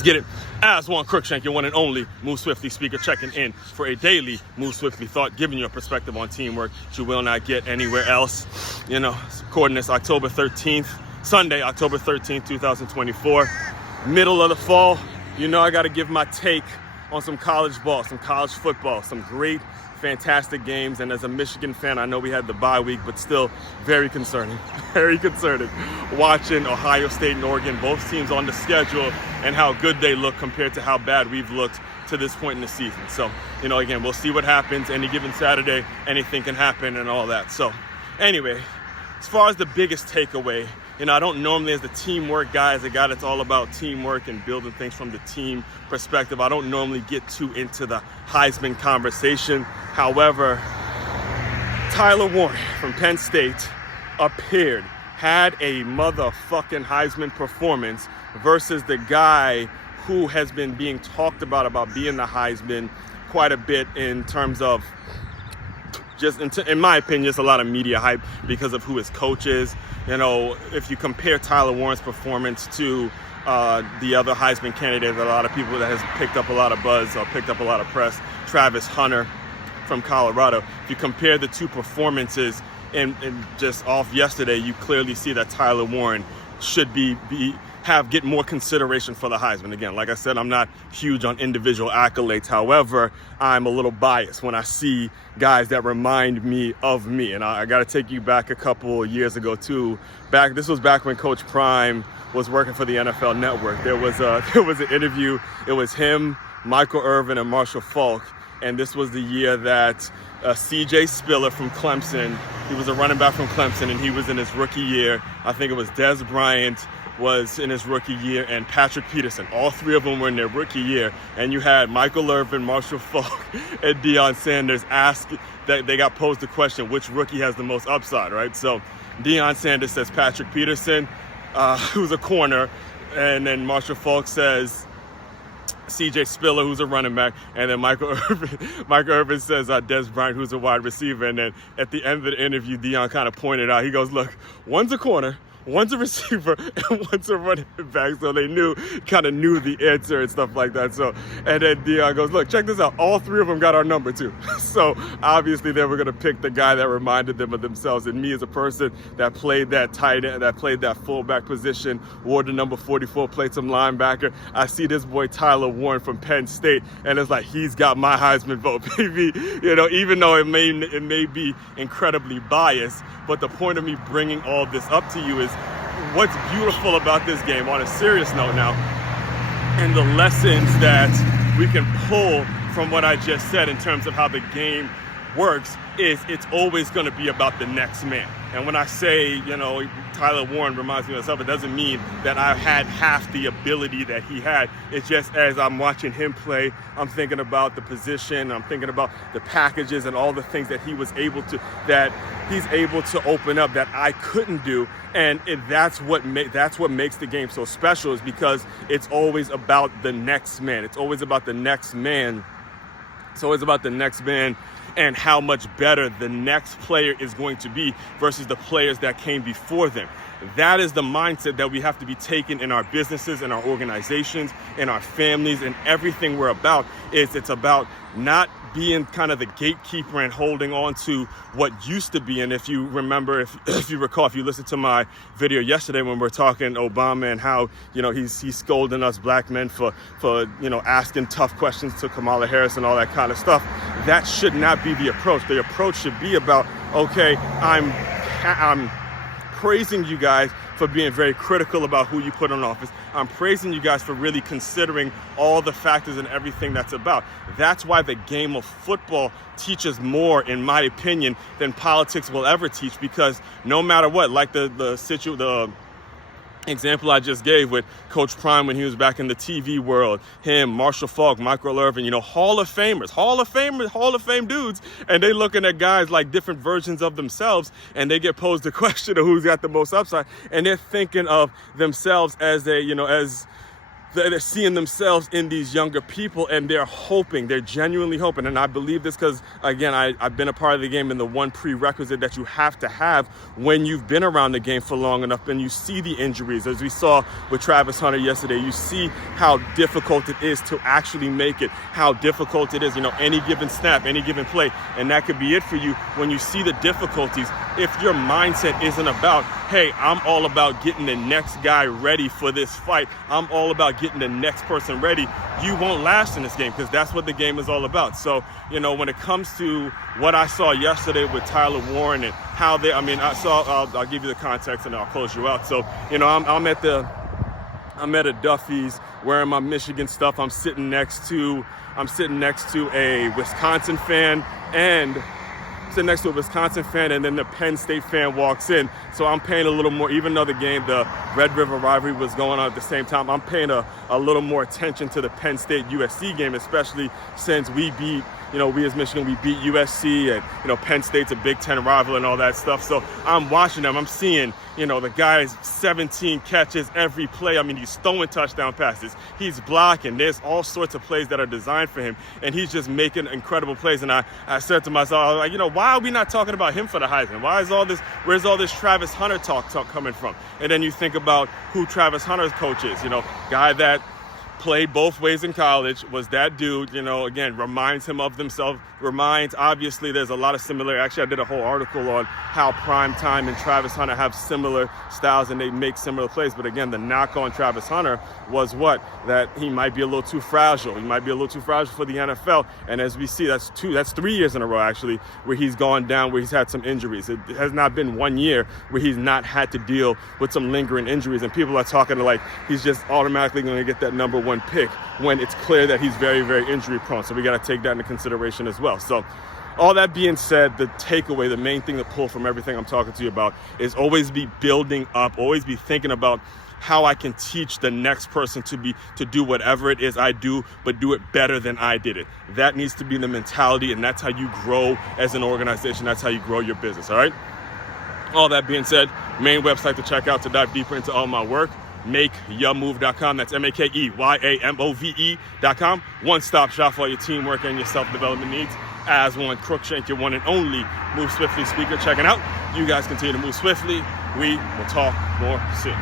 Let's get it. As one Crookshank, your one and only Move Swiftly speaker, checking in for a daily Move Swiftly thought, giving you a perspective on teamwork that you will not get anywhere else. You know, recording this October 13th, Sunday, October 13th, 2024. Middle of the fall. You know, I got to give my take on some college ball, some college football, some great, fantastic games. And as a Michigan fan, I know we had the bye week, but still very concerning watching Ohio State and Oregon, both teams on the schedule, and how good they look compared to how bad we've looked to this point in the season. So, you know, again, we'll see what happens. Any given Saturday, anything can happen and all that. So anyway, as far as the biggest takeaway, you know, I don't normally, as the teamwork guy, as a guy that's all about teamwork and building things from the team perspective, I don't normally get too into the Heisman conversation. However, Tyler Warren from Penn State had a motherfucking Heisman performance versus the guy who has been being talked about being the Heisman quite a bit in terms of just, in my opinion, just a lot of media hype because of who his coach is. You know, if you compare Tyler Warren's performance to the other Heisman candidates, a lot of people that has picked up a lot of buzz or picked up a lot of press, Travis Hunter from Colorado. If you compare the two performances and just off yesterday, you clearly see that Tyler Warren should get more consideration for the Heisman. Again, like I said, I'm not huge on individual accolades. However, I'm a little biased when I see guys that remind me of me. And I got to take you back a couple of years ago too. This was back when Coach Prime was working for the NFL Network. There was an interview. It was him, Michael Irvin, and Marshall Faulk. And this was the year that C.J. Spiller from Clemson, he was a running back from Clemson, and he was in his rookie year. I think it was Dez Bryant was in his rookie year, and Patrick Peterson. All three of them were in their rookie year. And you had Michael Irvin, Marshall Faulk, and Deion Sanders that they got posed the question, which rookie has the most upside, right? So Deion Sanders says Patrick Peterson, who's a corner, and then Marshall Faulk says C.J. Spiller, who's a running back, and then Michael Irvin says Dez Bryant, who's a wide receiver. And then at the end of the interview, Deion kind of pointed out, he goes, look, one's a corner, one's a receiver, and one's a running back. So they kind of knew the answer and stuff like that. So, and then Deion goes, look, check this out. All three of them got our number too. So obviously they were going to pick the guy that reminded them of themselves. And me as a person that played that tight end, that played that fullback position, wore the number 44, played some linebacker, I see this boy Tyler Warren from Penn State, and it's like, he's got my Heisman vote, baby. You know, even though it may be incredibly biased, but the point of me bringing all this up to you is what's beautiful about this game, on a serious note now, and the lessons that we can pull from what I just said in terms of how the game works, is it's always going to be about the next man. And when I say, you know, Tyler Warren reminds me of himself, it doesn't mean that I had half the ability that he had. It's just, as I'm watching him play, I'm thinking about the position, I'm thinking about the packages and all the things that he's able to open up that I couldn't do. And that's what makes the game so special, is because it's always about the next man. It's always about the next man. It's always about the next man and how much better the next player is going to be versus the players that came before them. That is the mindset that we have to be taking in our businesses, in our organizations, in our families, and everything we're about. It's about not being kind of the gatekeeper and holding on to what used to be. And if you remember, if you recall, if you listened to my video yesterday when we're talking Obama and how, you know, he's scolding us black men for you know, asking tough questions to Kamala Harris and all that kind of stuff, that should not be the approach. The approach should be about, okay, I'm praising you guys for being very critical about who you put in office. I'm praising you guys for really considering all the factors and everything that's about. That's why the game of football teaches more, in my opinion, than politics will ever teach, because no matter what, like the example I just gave with Coach Prime when he was back in the TV world, him, Marshall Faulk, Michael Irvin, you know, Hall of Fame dudes, and they looking at guys like different versions of themselves, and they get posed the question of who's got the most upside, and they're thinking of themselves as they're seeing themselves in these younger people, and they're hoping, they're genuinely hoping. And I believe this because, again, I've been a part of the game, and the one prerequisite that you have to have when you've been around the game for long enough and you see the injuries, as we saw with Travis Hunter yesterday, you see how difficult it is to actually make it, how difficult it is, any given snap, any given play. And that could be it for you when you see the difficulties. If your mindset isn't about, hey, I'm all about getting the next guy ready for this fight, I'm all about getting the next person ready, you won't last in this game, because that's what the game is all about. So, when it comes to what I saw yesterday with Tyler Warren and how I'll give you the context and I'll close you out. So, I'm at a Duffy's wearing my Michigan stuff. I'm sitting next to a Wisconsin fan, and then the Penn State fan walks in. So I'm paying a little more, even though the Red River rivalry was going on at the same time, I'm paying a little more attention to the Penn State USC game, especially since we as Michigan, we beat USC, and, Penn State's a Big Ten rival and all that stuff. So I'm watching them. I'm seeing, the guy's 17 catches every play. He's throwing touchdown passes. He's blocking. There's all sorts of plays that are designed for him, and he's just making incredible plays. And I said to myself, I was like, why are we not talking about him for the Heisman? Where's all this Travis Hunter talk coming from? And then you think about who Travis Hunter's coach is, guy that played both ways in college, was that dude, again, reminds him of themselves, obviously there's a lot of similar, actually I did a whole article on how Prime Time and Travis Hunter have similar styles and they make similar plays, but again, the knock on Travis Hunter was that he might be a little too fragile. He might be a little too fragile for the NFL, and as we see, that's 3 years in a row, actually, where he's gone down, where he's had some injuries. It has not been 1 year where he's not had to deal with some lingering injuries, and people are talking like he's just automatically going to get that number one pick when it's clear that he's very, very injury prone. So we got to take that into consideration as well. So all that being said, the takeaway, the main thing to pull from everything I'm talking to you about is always be building up, always be thinking about how I can teach the next person to do whatever it is I do, but do it better than I did it. That needs to be the mentality, and that's how you grow as an organization. That's how you grow your business, all right? All that being said, main website to check out to dive deeper into all my work, MakeYaMove.com. That's MakeYaMove.com. One-stop shop for all your teamwork and your self-development needs. As one, Crookshank, your one and only Move Swiftly speaker, checking out. You guys continue to move swiftly. We will talk more soon.